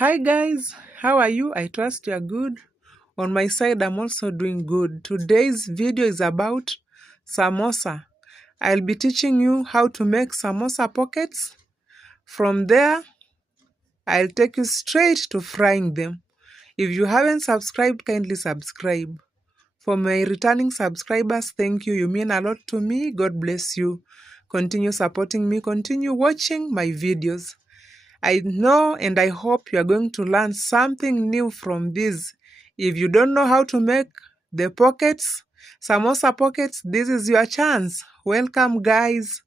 Hi guys, how are you? I trust you are good. On my side, I'm also doing good. Today's video is about samosa. I'll be teaching you how to make samosa pockets. From there, I'll take you straight to frying them. If you haven't subscribed, kindly subscribe. For my returning subscribers, thank you. You mean a lot to me. God bless you. Continue supporting me. Continue watching my videos. I know and I hope you are going to learn something new from this. If you don't know how to make the pockets, samosa pockets, this is your chance. Welcome, guys.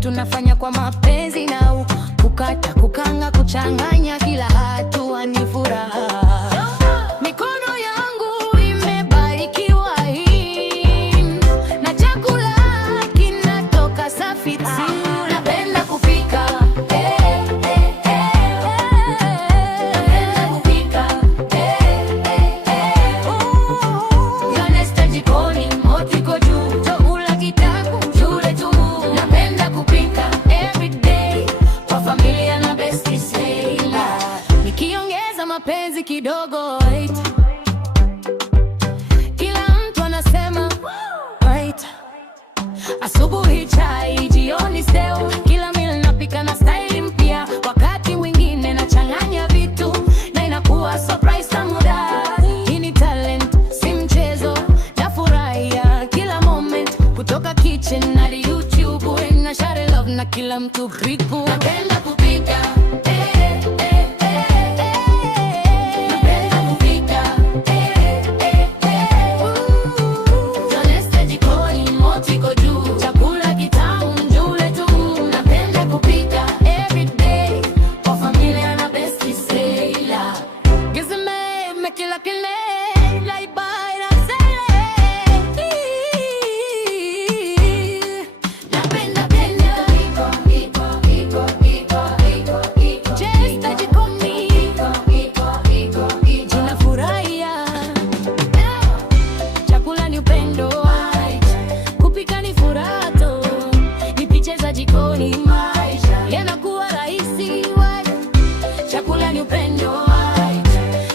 Tunafanya kwa mapenzi na kukata, kukanga, kuchanganya, kila hatua ni furaha. Mikono yangu imebarikiwa hii na chakula kinatoka safi. Napenda kupika, napenda kupika, Ganesta jikoni, moto iko juu, chakula kitamu jule tu. Napenda kupika every day kwa familia na besti seila, nikiongeza mapenzi kidogo, right? Kila mtu anasema right. Asubuhi chai, jioni steo, kila meal napika na style mpya. Wakati mwingine nachanganya vitu na inakuwa surprise tamu. Hii ni talent, si mchezo. Nafurahia kila moment, kutoka kitchen hadi YouTube, na share love na kila mtu big boom. Napenda kupika, napenda kupika, Ganesta jikoni, moto iko juu, chakula kitamu jule tu. Napenda kupika every day kwa familia na besti seila, gizime mekila kile like by na sele. Napenda Chesta jikoni, tunafurahia. Chakula ni upendo, kupika ni furaha tu. Ni picha za jikoni, yanakuwa rahisi. Chakula ni upendo,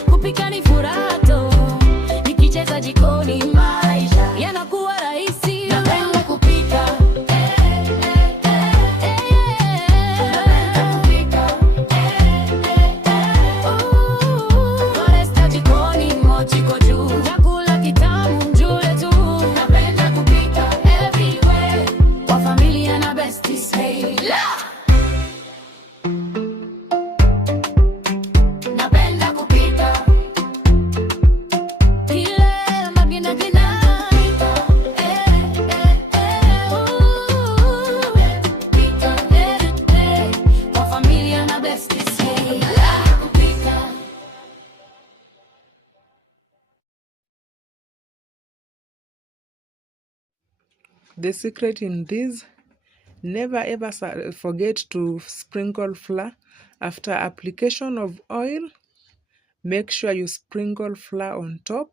kupika ni furaha tu. Ni picha za jikoni, yanakuwa rahisi. Napenda kupika, Ganesta jikoni, moto iko juu, chakula kitamu jule tu. Napenda kupika everywhere kwa familia na besti seila. Napenda kupika kile magina gina, kupika everyday kwa familia na besti seila. Kupika The secret in this, never ever forget to sprinkle flour. After application of oil, make sure you sprinkle flour on top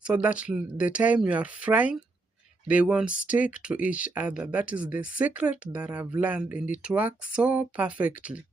so that the time you are frying, they won't stick to each other. That is the secret that I've learned, and it works so perfectly.